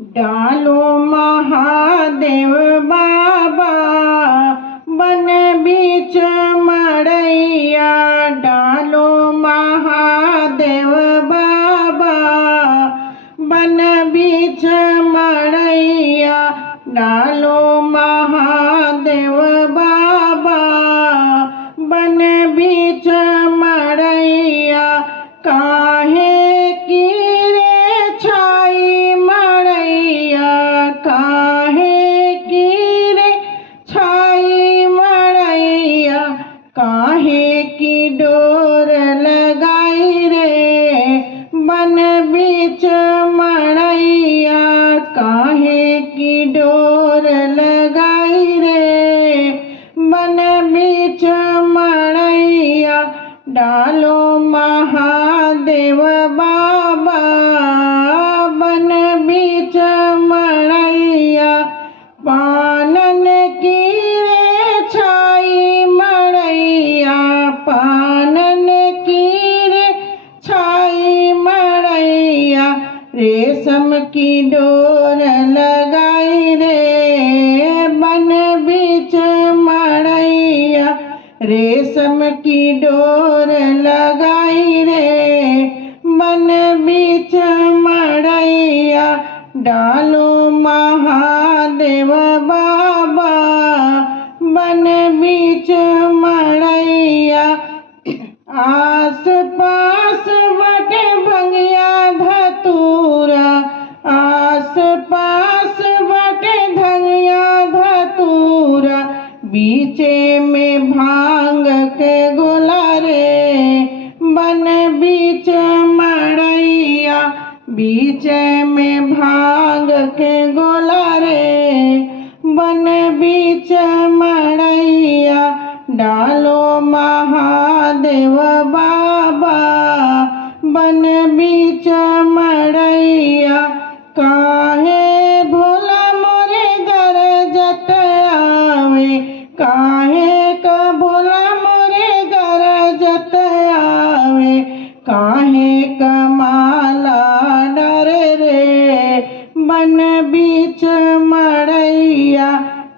डालो महादेव बाबा बन बीच मड़ैया। डालो महादेव बाबा बन बीच मड़ैया। डालो महादेव बाबा बन बीच मड़ैया। काहे की रे छाई मड़ैया। काहे की रे छाई मड़ैया। काहे की डोर लगाई रे बन बीच मड़ैया। काहे की डोर लगाई रे बन बीच मड़ैया। डालो महादेव बाबा बन बीच मड़ैया। पानन की रे छाई मड़ैया। पानन की रे छाई मड़ैया। रेशम की डोर लगाई रे बन बीच मड़ैया। रेशम की डोर लगाई रे बन बीच मड़ैया। डालो महादेव बाबा बन बीच मड़ैया। आस पास बटे भंगिया धतूरा। आस पास बटे भंगिया धतूरा। बीचे में भांग के गोला रे बन बीच मड़ैया। बीच में भांग के गोला रे बन बीच मड़ैया। डालो महादेव बाबा बन बीच मड़ैया। काहे भोला मोरे घर जत आवे। काहे का भोला मोरे घर जत आवे। काहे का माला डरे रे बन बीच मड़ैया।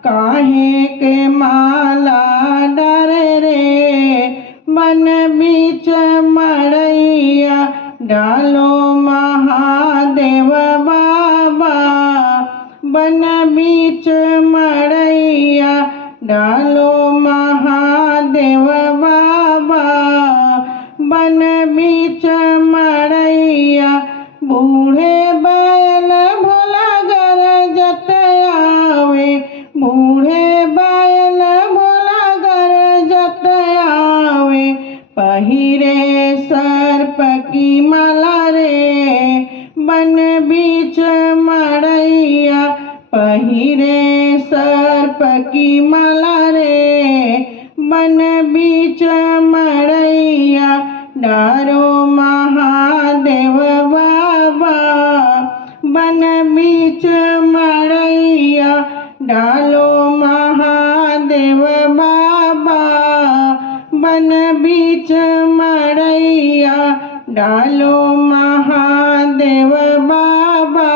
काहे के माला डरे रे बन बीच मड़ैया। डालो महादेव बाबा बन बीच मड़ैया। डालो महादेव बाबा बन बीच मड़ैया। बूढ़े बैल भोला घर जत आवे। बूढ़े बैल भोला घर जत आवे। पहिरे सर्प की माला रे बन बीच मड़ैया। पहिरे सर्प की माला रे बन बीच मड़ैया। डालो महादेव बाबा बन बीच मड़ैया। डालो महादेव बाबा बन बीच मड़ैया। डालो महादेव बाबा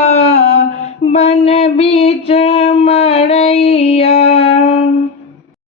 बन बीच मड़ैया।